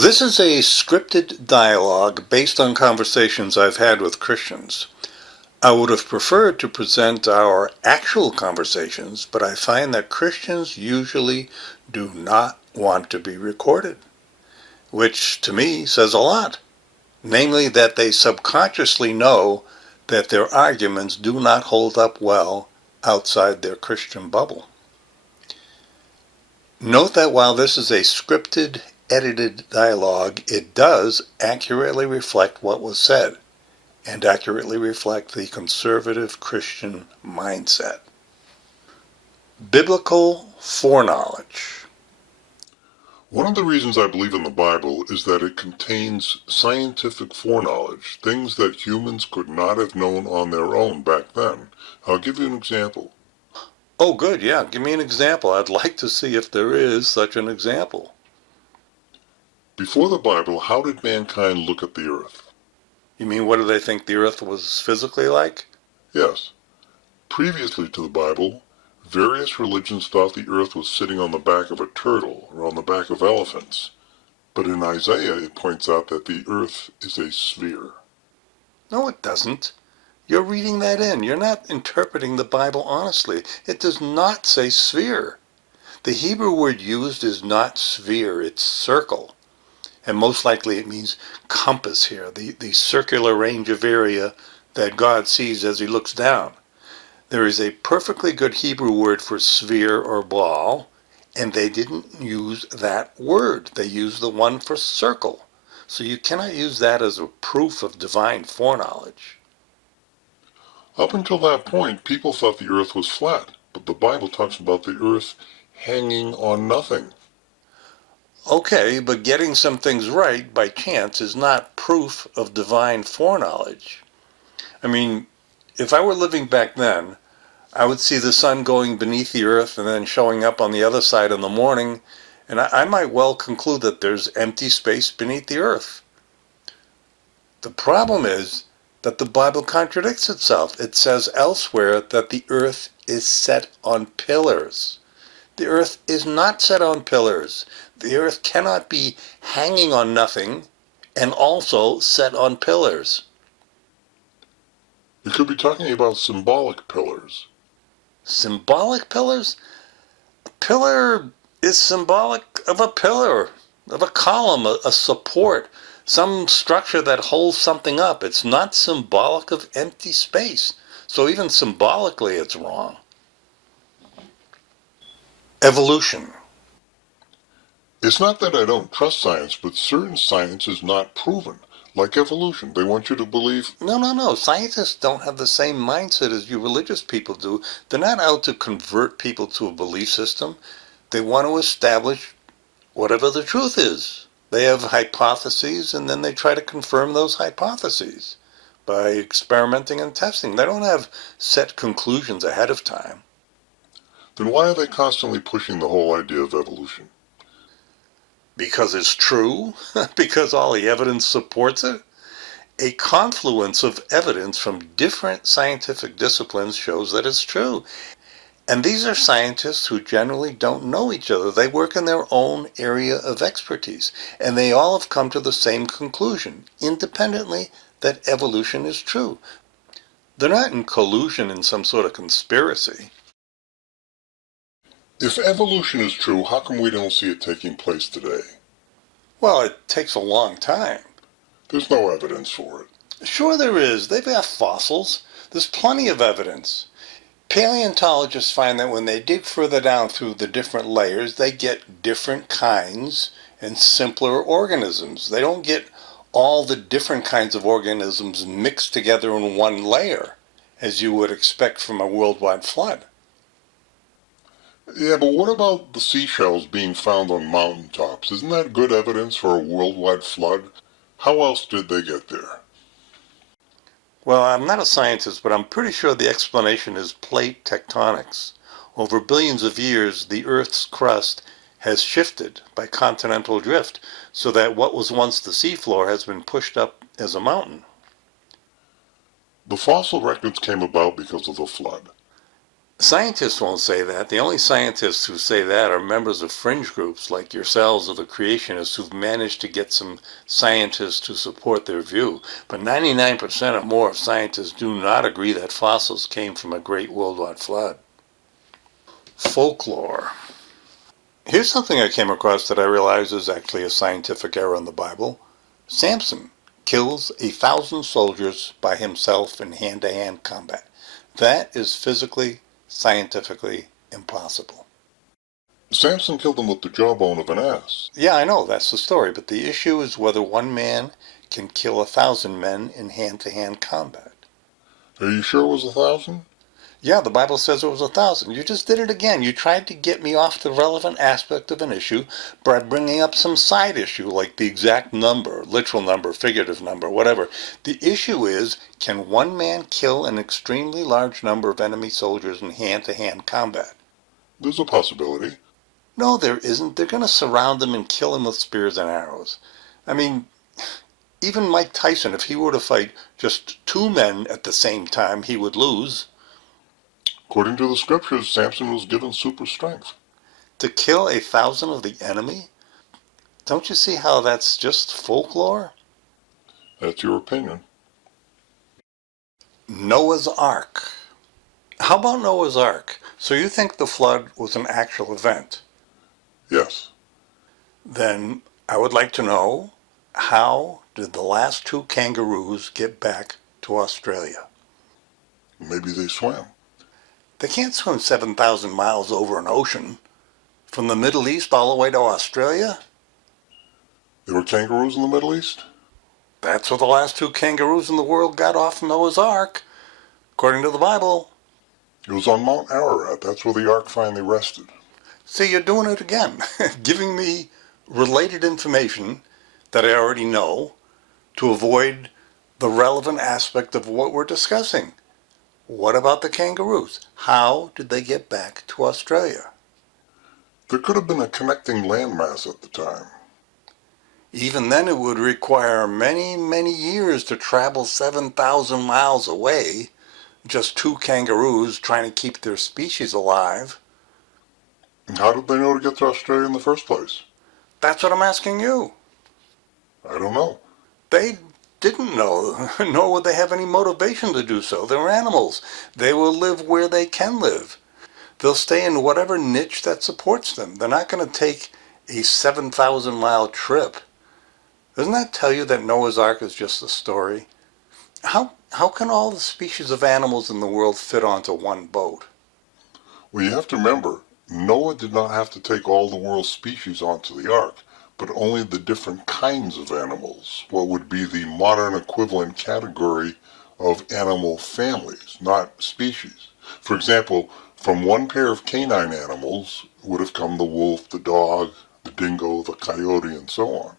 This is a scripted dialogue based on conversations I've had with Christians. I would have preferred to present our actual conversations, but I find that Christians usually do not want to be recorded, which to me says a lot. Namely, that they subconsciously know that their arguments do not hold up well outside their Christian bubble. Note that while this is a scripted, edited dialogue, it does accurately reflect what was said and accurately reflect the conservative Christian mindset. Biblical foreknowledge. One of the reasons I believe in the Bible is that it contains scientific foreknowledge, things that humans could not have known on their own back then. I'll give you an example. Oh, good, yeah. Give me an example. I'd like to see if there is such an example. Before the Bible, how did mankind look at the earth? You mean, what do they think the earth was physically like? Yes. Previously to the Bible, various religions thought the earth was sitting on the back of a turtle or on the back of elephants. But in Isaiah, it points out that the earth is a sphere. No, it doesn't. You're reading that in. You're not interpreting the Bible honestly. It does not say sphere. The Hebrew word used is not sphere, it's circle. And most likely it means compass here, the circular range of area that God sees as he looks down. There is a perfectly good Hebrew word for sphere or ball, and they didn't use that word. They used the one for circle. So you cannot use that as a proof of divine foreknowledge. Up until that point, people thought the earth was flat, but the Bible talks about the earth hanging on nothing. Okay, but getting some things right by chance is not proof of divine foreknowledge. I mean, if I were living back then, I would see the sun going beneath the earth and then showing up on the other side in the morning, and I might well conclude that there's empty space beneath the earth. The problem is that the Bible contradicts itself. It says elsewhere that the earth is set on pillars. The earth is not set on pillars. The earth cannot be hanging on nothing and also set on pillars. You could be talking about symbolic pillars. Symbolic pillars? A pillar is symbolic of a pillar, of a column, a support, some structure that holds something up. It's not symbolic of empty space. So even symbolically, it's wrong. Evolution. It's not that I don't trust science, but certain science is not proven. Like evolution, they want you to believe. No. Scientists don't have the same mindset as you religious people do. They're not out to convert people to a belief system. They want to establish whatever the truth is. They have hypotheses, and then they try to confirm those hypotheses by experimenting and testing. They don't have set conclusions ahead of time. Then why are they constantly pushing the whole idea of evolution? Because it's true? Because all the evidence supports it? A confluence of evidence from different scientific disciplines shows that it's true. And these are scientists who generally don't know each other. They work in their own area of expertise. And they all have come to the same conclusion, independently, that evolution is true. They're not in collusion in some sort of conspiracy. If evolution is true, how come we don't see it taking place today? Well, it takes a long time. There's no evidence for it. Sure there is. They've got fossils. There's plenty of evidence. Paleontologists find that when they dig further down through the different layers, they get different kinds and simpler organisms. They don't get all the different kinds of organisms mixed together in one layer, as you would expect from a worldwide flood. Yeah, but what about the seashells being found on mountaintops? Isn't that good evidence for a worldwide flood? How else did they get there? Well, I'm not a scientist, but I'm pretty sure the explanation is plate tectonics. Over billions of years, the Earth's crust has shifted by continental drift, so that what was once the seafloor has been pushed up as a mountain. The fossil records came about because of the flood. Scientists won't say that. The only scientists who say that are members of fringe groups like yourselves or the creationists who've managed to get some scientists to support their view. But 99% or more of scientists do not agree that fossils came from a great worldwide flood. Folklore. Here's something I came across that I realize is actually a scientific error in the Bible. Samson kills 1,000 soldiers by himself in hand-to-hand combat. That is physically, scientifically impossible. Samson killed him with the jawbone of an ass. Yeah, I know, that's the story, but the issue is whether one man can kill 1,000 men in hand-to-hand combat. Are you sure it was 1,000? Yeah, the Bible says it was 1,000. You just did it again. You tried to get me off the relevant aspect of an issue by bringing up some side issue, like the exact number, literal number, figurative number, whatever. The issue is, can one man kill an extremely large number of enemy soldiers in hand-to-hand combat? There's a possibility. No, there isn't. They're going to surround them and kill him with spears and arrows. I mean, even Mike Tyson, if he were to fight just 2 men at the same time, he would lose. According to the scriptures, Samson was given super strength. To kill 1,000 of the enemy? Don't you see how that's just folklore? That's your opinion. Noah's Ark. How about Noah's Ark? So you think the flood was an actual event? Yes. Then I would like to know, how did the last 2 kangaroos get back to Australia? Maybe they swam. They can't swim 7,000 miles over an ocean. From the Middle East all the way to Australia? There were kangaroos in the Middle East? That's where the last 2 kangaroos in the world got off Noah's Ark, according to the Bible. It was on Mount Ararat. That's where the ark finally rested. See, you're doing it again, giving me related information that I already know to avoid the relevant aspect of what we're discussing. What about the kangaroos? How did they get back to Australia? There could have been a connecting landmass at the time. Even then it would require many, many years to travel 7,000 miles away, just 2 kangaroos trying to keep their species alive. And how did they know to get to Australia in the first place? That's what I'm asking you. I don't know. They didn't know, nor would they have any motivation to do so. They're animals. They will live where they can live. They'll stay in whatever niche that supports them. They're not going to take a 7,000-mile trip. Doesn't that tell you that Noah's Ark is just a story? How can all the species of animals in the world fit onto one boat? Well, you have to remember, Noah did not have to take all the world's species onto the ark, but only the different kinds of animals, what would be the modern equivalent category of animal families, not species. For example, from one pair of canine animals would have come the wolf, the dog, the dingo, the coyote, and so on.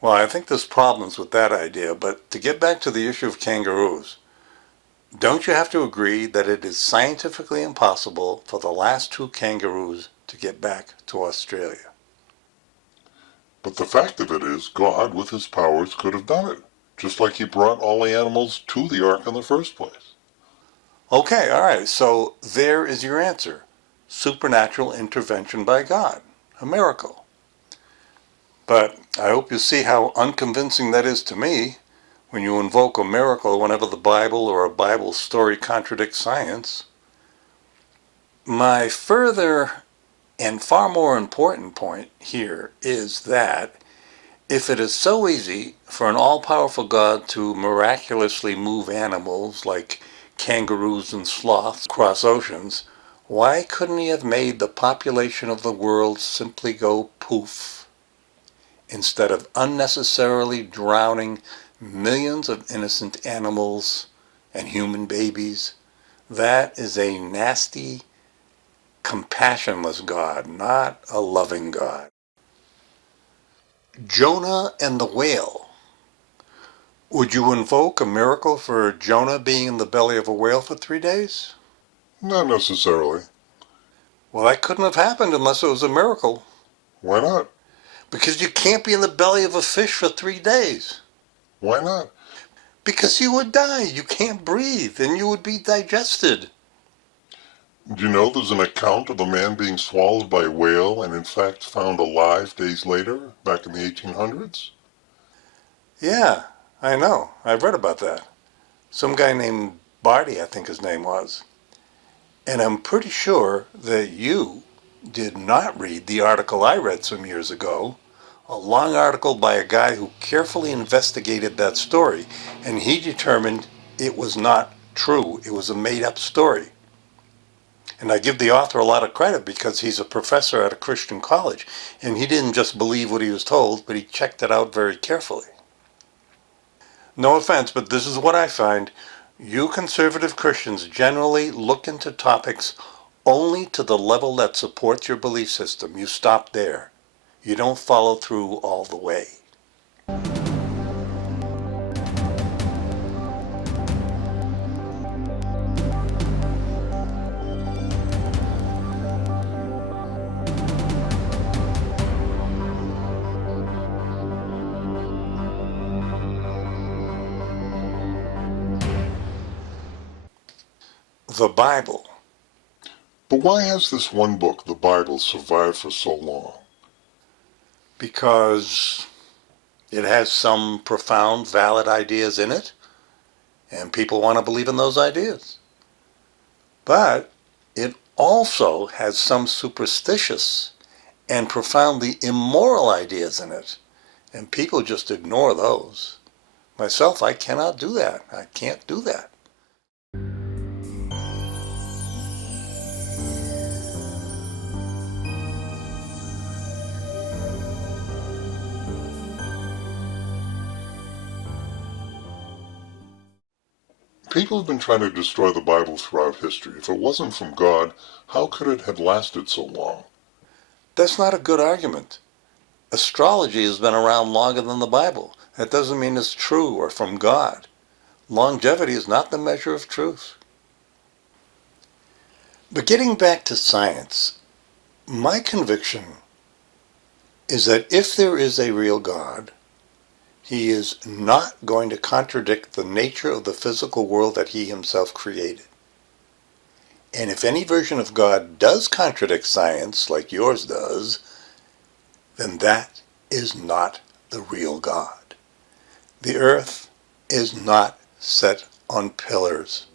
Well, I think there's problems with that idea, but to get back to the issue of kangaroos, don't you have to agree that it is scientifically impossible for the last 2 kangaroos to get back to Australia? But the fact of it is, God, with his powers, could have done it, just like he brought all the animals to the ark in the first place. Okay, all right, so there is your answer. Supernatural intervention by God. A miracle. But I hope you see how unconvincing that is to me when you invoke a miracle whenever the Bible or a Bible story contradicts science. My further and far more important point here is that if it is so easy for an all-powerful God to miraculously move animals like kangaroos and sloths across oceans, why couldn't he have made the population of the world simply go poof, instead of unnecessarily drowning millions of innocent animals and human babies? That is a nasty, compassionless God, not a loving God. Jonah and the whale. Would you invoke a miracle for Jonah being in the belly of a whale for 3 days? Not necessarily. Well, that couldn't have happened unless it was a miracle. Why not? Because you can't be in the belly of a fish for 3 days. Why not? Because you would die. You can't breathe and you would be digested. Do you know there's an account of a man being swallowed by a whale and in fact found alive days later, back in the 1800s? Yeah, I know. I've read about that. Some guy named Barty, I think his name was. And I'm pretty sure that you did not read the article I read some years ago, a long article by a guy who carefully investigated that story, and he determined it was not true. It was a made-up story. And I give the author a lot of credit because he's a professor at a Christian college, and he didn't just believe what he was told, but he checked it out very carefully. No offense, but this is what I find. You conservative Christians generally look into topics only to the level that supports your belief system. You stop there. You don't follow through all the way. The Bible, But why has this one book, the Bible, survived for so long? because it has some profound, valid ideas in it, and people want to believe in those ideas. But it also has some superstitious and profoundly immoral ideas in it, and people just ignore those. Myself, I cannot do that. I can't do that. People have been trying to destroy the Bible throughout history. If it wasn't from God, how could it have lasted so long? That's not a good argument. Astrology has been around longer than the Bible. That doesn't mean it's true or from God. Longevity is not the measure of truth. But getting back to science, my conviction is that if there is a real God, he is not going to contradict the nature of the physical world that he himself created. And if any version of God does contradict science, like yours does, then that is not the real God. The earth is not set on pillars.